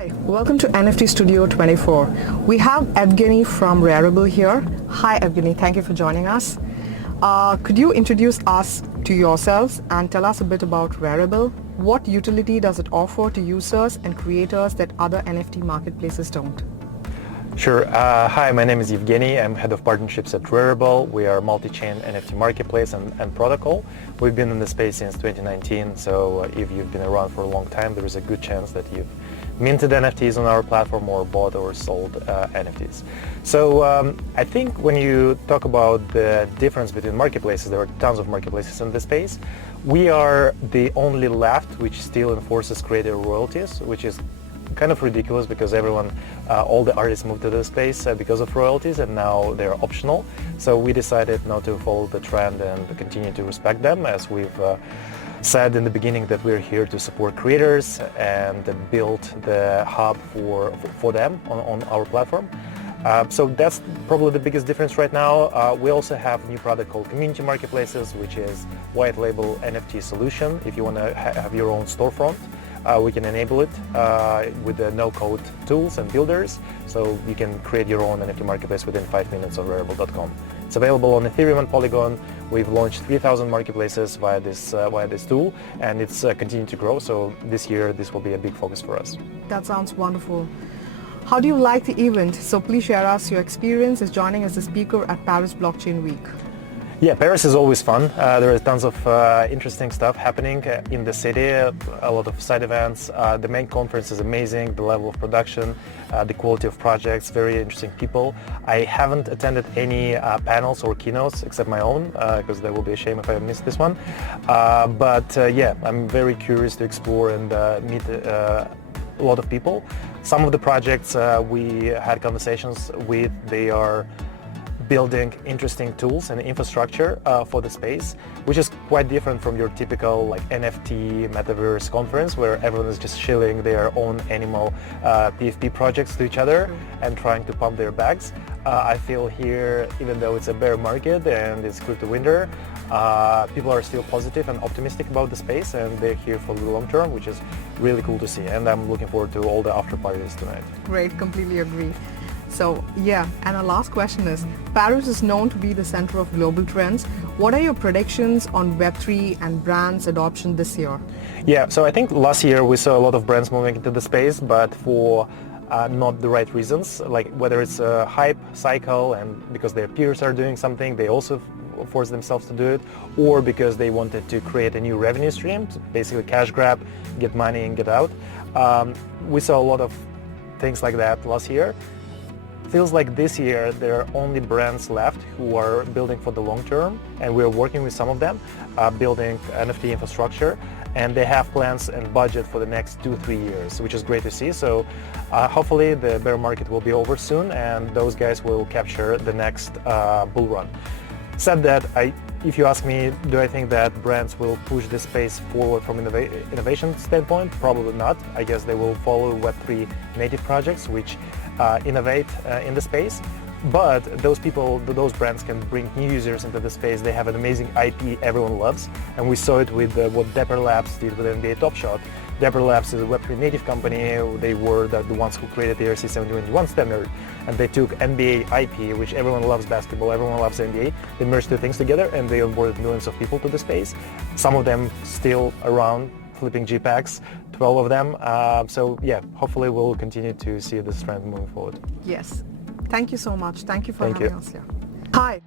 Hi, welcome to NFT Studio 24. We have Evgeniy from Rarible here. Hi Evgeniy, thank you for joining us. Could you introduce us to yourselves and tell us a bit about Rarible? What utility does it offer to users and creators that other NFT marketplaces don't? Sure. Hi, my name is Evgeniy. I'm head of partnerships at Rarible. We are a multi-chain NFT marketplace and protocol. We've been in the space since 2019, so if you've been around for a long time, there is a good chance that you've minted NFTs on our platform or bought or sold NFTs. So I think when you talk about the difference between marketplaces, there are tons of marketplaces in this space. We are the only left which still enforces creator royalties, which is kind of ridiculous because all the artists moved to this space because of royalties, and now they're optional. So we decided not to follow the trend and continue to respect them, as we've said in the beginning that we're here to support creators and build the hub for them on our platform. So that's probably the biggest difference right now. We also have a new product called Community Marketplaces, which is white label NFT solution. If you want to have your own storefront, we can enable it with the no-code tools and builders, so you can create your own NFT marketplace within 5 minutes on Rarible.com. It's available on Ethereum and Polygon. We've launched 3,000 marketplaces via this tool, and it's continuing to grow. So this year, this will be a big focus for us. That sounds wonderful. How do you like the event? So please share us your experience as joining as a speaker at Paris Blockchain Week. Yeah, Paris is always fun. There is tons of interesting stuff happening in the city, a lot of side events. The main conference is amazing, the level of production, the quality of projects, very interesting people. I haven't attended any panels or keynotes except my own, because there will be a shame if I missed this one. Yeah, I'm very curious to explore and meet a lot of people. Some of the projects we had conversations with, they are building interesting tools and infrastructure for the space, which is quite different from your typical NFT metaverse conference where everyone is just shilling their own animal PFP projects to each other and trying to pump their bags. I feel here, even though it's a bear market and it's crypto winter, people are still positive and optimistic about the space, and they're here for the long term, which is really cool to see. And I'm looking forward to all the after parties tonight. Great, completely agree. So yeah, and our last question is, Paris is known to be the center of global trends. What are your predictions on Web3 and brands adoption this year? Yeah, so I think last year we saw a lot of brands moving into the space, but for not the right reasons, like whether it's a hype cycle and because their peers are doing something, they also force themselves to do it, or because they wanted to create a new revenue stream, basically cash grab, get money and get out. We saw a lot of things like that last year. Feels like this year there are only brands left who are building for the long term, and we're working with some of them, building NFT infrastructure, and they have plans and budget for the next 2-3 years, which is great to see. So hopefully the bear market will be over soon and those guys will capture the next bull run. Said that, if you ask me, do I think that brands will push this space forward from innovation standpoint? Probably not. I guess they will follow Web3 native projects which innovate in the space. But those brands can bring new users into the space. They have an amazing IP everyone loves, and we saw it with what Dapper Labs did with NBA Top Shot. Dapper Labs is a Web3 native company. They were the ones who created the ERC 721 standard, and they took NBA IP, which everyone loves basketball, everyone loves NBA. They merged two things together, and they onboarded millions of people to the space. Some of them still around, flipping JPEGs, 12 of them. So yeah, hopefully we'll continue to see this trend moving forward. Yes. Thank you so much. Thank you for having us here. Hi.